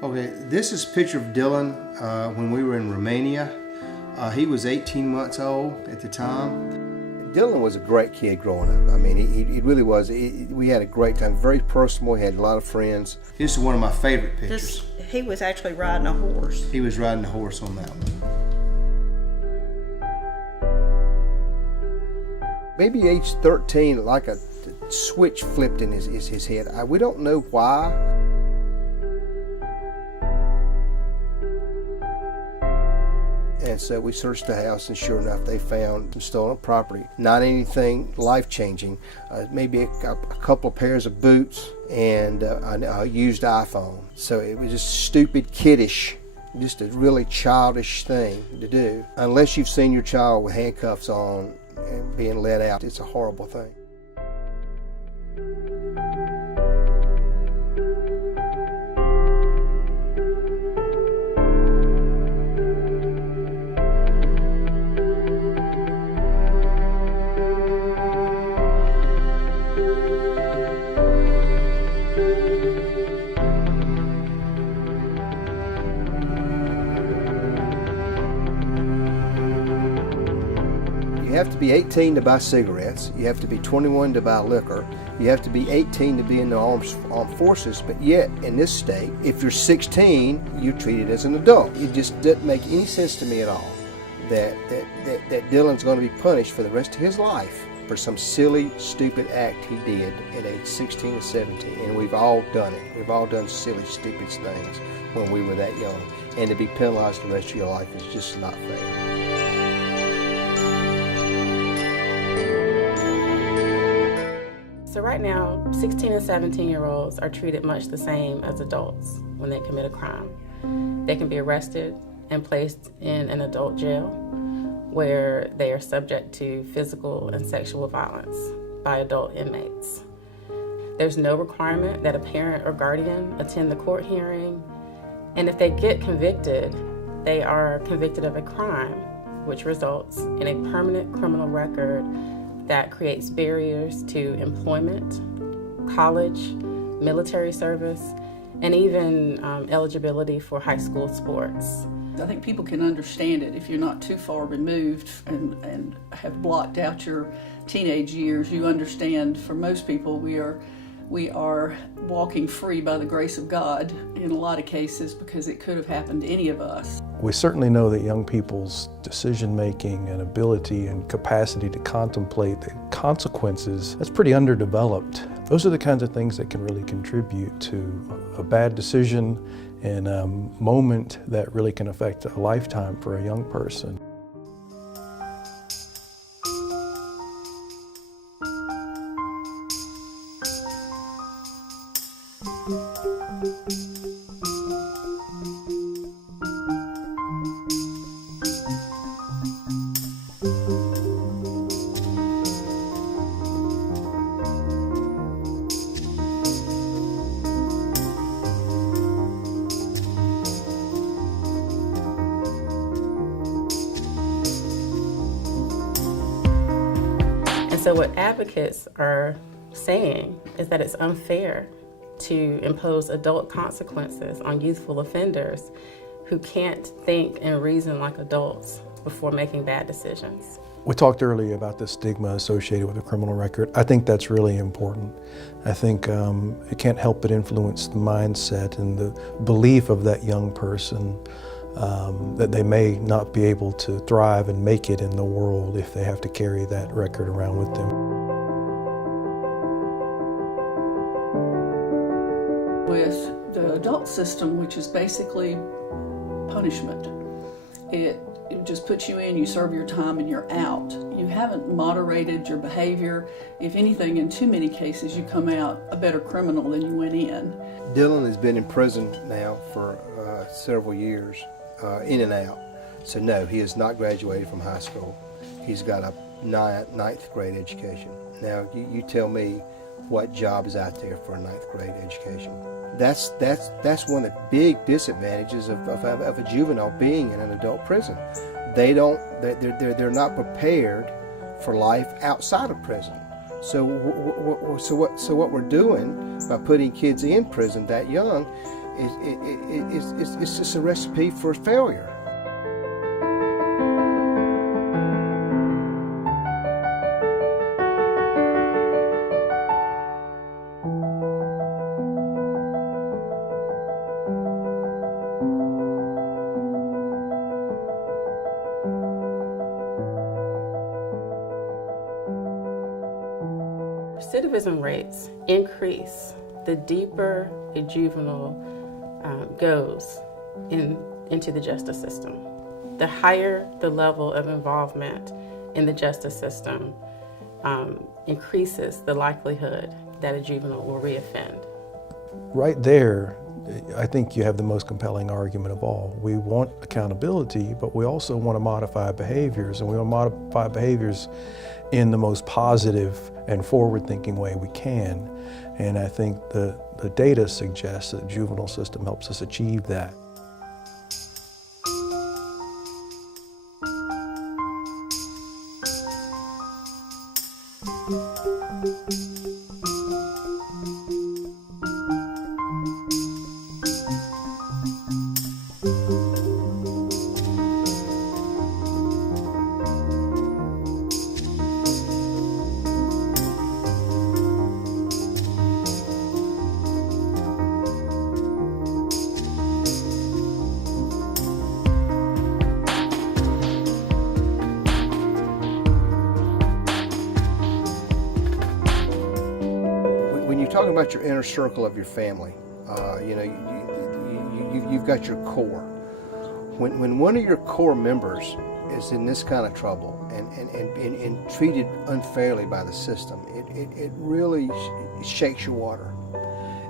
Okay, this is a picture of Dylan when we were in Romania. He was 18 months old at the time. Dylan was a great kid growing up. I mean, he really was. We had a great time, very personal. He had a lot of friends. This is one of my favorite pictures. He was actually riding a horse. He was riding a horse on that one. Maybe age 13, like a switch flipped in his head. We don't know why. And so we searched the house, and sure enough, they found some stolen property. Not anything life-changing, maybe a couple of pairs of boots and a used iPhone. So it was just stupid, kiddish, just a really childish thing to do. Unless you've seen your child with handcuffs on and being let out, it's a horrible thing. You have to be 18 to buy cigarettes. You have to be 21 to buy liquor. You have to be 18 to be in the armed forces. But yet, in this state, if you're 16, you're treated as an adult. It just doesn't make any sense to me at all that Dylan's going to be punished for the rest of his life for some silly, stupid act he did at age 16 or 17. And we've all done it. We've all done silly, stupid things when we were that young. And to be penalized the rest of your life is just not fair. So right now, 16 and 17-year-olds are treated much the same as adults when they commit a crime. They can be arrested and placed in an adult jail where they are subject to physical and sexual violence by adult inmates. There's no requirement that a parent or guardian attend the court hearing, and if they get convicted, they are convicted of a crime, which results in a permanent criminal record that creates barriers to employment, college, military service, and even eligibility for high school sports. I think people can understand it if you're not too far removed and have blocked out your teenage years. You understand, for most people, we are walking free by the grace of God in a lot of cases, because it could have happened to any of us. We certainly know that young people's decision-making and ability and capacity to contemplate the consequences, that's pretty underdeveloped. Those are the kinds of things that can really contribute to a bad decision and a moment that really can affect a lifetime for a young person. And so what advocates are saying is that it's unfair to impose adult consequences on youthful offenders who can't think and reason like adults before making bad decisions. We talked earlier about the stigma associated with a criminal record. I think that's really important. I think it can't help but influence the mindset and the belief of that young person that they may not be able to thrive and make it in the world if they have to carry that record around with them. With the adult system, which is basically punishment, it just puts you in, you serve your time, and you're out. You haven't moderated your behavior. If anything, in too many cases, you come out a better criminal than you went in. Dylan has been in prison now for several years, in and out. So no, he has not graduated from high school. He's got a ninth grade education. Now, you tell me what job is out there for a ninth grade education. That's one of the big disadvantages of a juvenile being in an adult prison. They're not prepared for life outside of prison. So what we're doing by putting kids in prison that young it's just a recipe for failure. Recidivism rates increase the deeper a juvenile goes into the justice system. The higher the level of involvement in the justice system increases the likelihood that a juvenile will reoffend. Right there, I think you have the most compelling argument of all. We want accountability, but we also want to modify behaviors, and we want to modify behaviors in the most positive and forward-thinking way we can. And I think the data suggests that the juvenile system helps us achieve that. When you're talking about your inner circle of your family, you've got your core. When one of your core members is in this kind of trouble and treated unfairly by the system, it really shakes your water.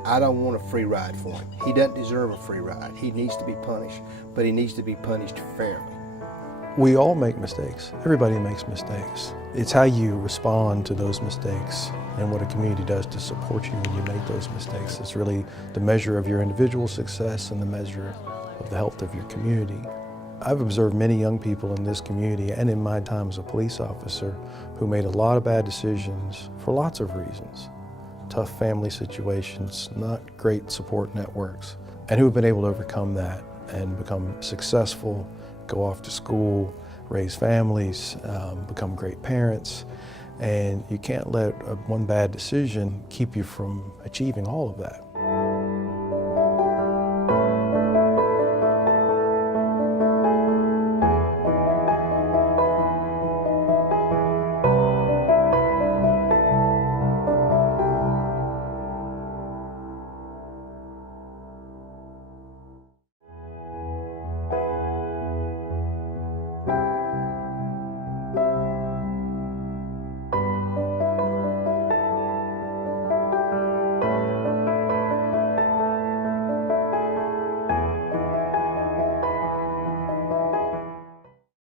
I don't want a free ride for him. He doesn't deserve a free ride. He needs to be punished, but he needs to be punished fairly. We all make mistakes. Everybody makes mistakes. It's how you respond to those mistakes and what a community does to support you when you make those mistakes. It's really the measure of your individual success and the measure of the health of your community. I've observed many young people in this community and in my time as a police officer who made a lot of bad decisions for lots of reasons. Tough family situations, not great support networks, and who have been able to overcome that and become successful, go off to school, raise families, become great parents. And you can't let one bad decision keep you from achieving all of that.